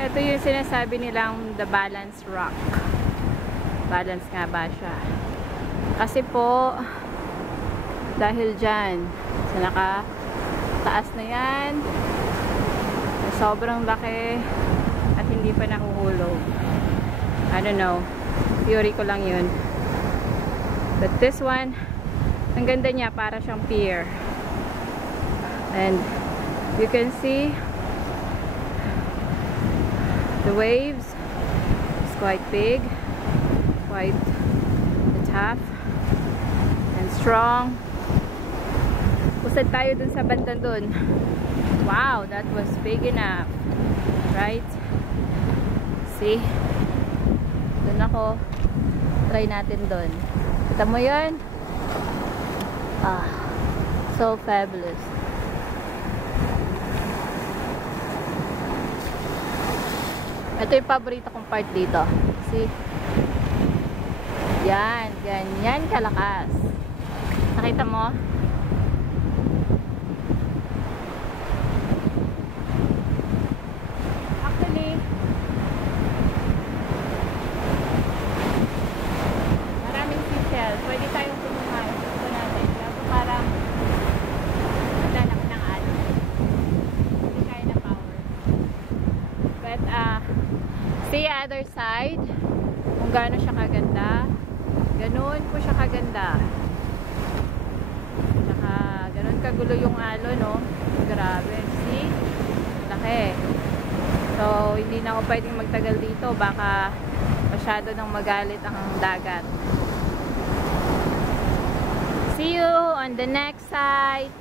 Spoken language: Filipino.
Ito yung sinasabi nilang the balance rock. Balance nga ba siya? Kasi po, dahil dyan, sa nakataas na yan, sobrang laki at hindi pa nahuhulog. I don't know. Theory ko lang yun. But this one, ang ganda niya, para siyang pier. And you can see the waves. It's quite big, quite tough and strong. Usad tayo dun sa banda dun. Wow, that was big enough, right? See, dun ako. Try natin dun. Kita mo yun? So fabulous. Ito yung paborito kong part dito. See? Yan, ganyan kalakas. Nakita mo? Actually, maraming seashell. Pwede tayong tumuhay. Ito natin. Kaso parang maglalaki ng alon. Hindi kaya na power. But, see other side, kung gaano siya kaganda. Ganun po siya kaganda. Tsaka, ganun kagulo yung alon, no? Grabe. See? Laki. So, hindi na ako pwedeng magtagal dito. Baka masyado nang magalit ang dagat. See you on the next side.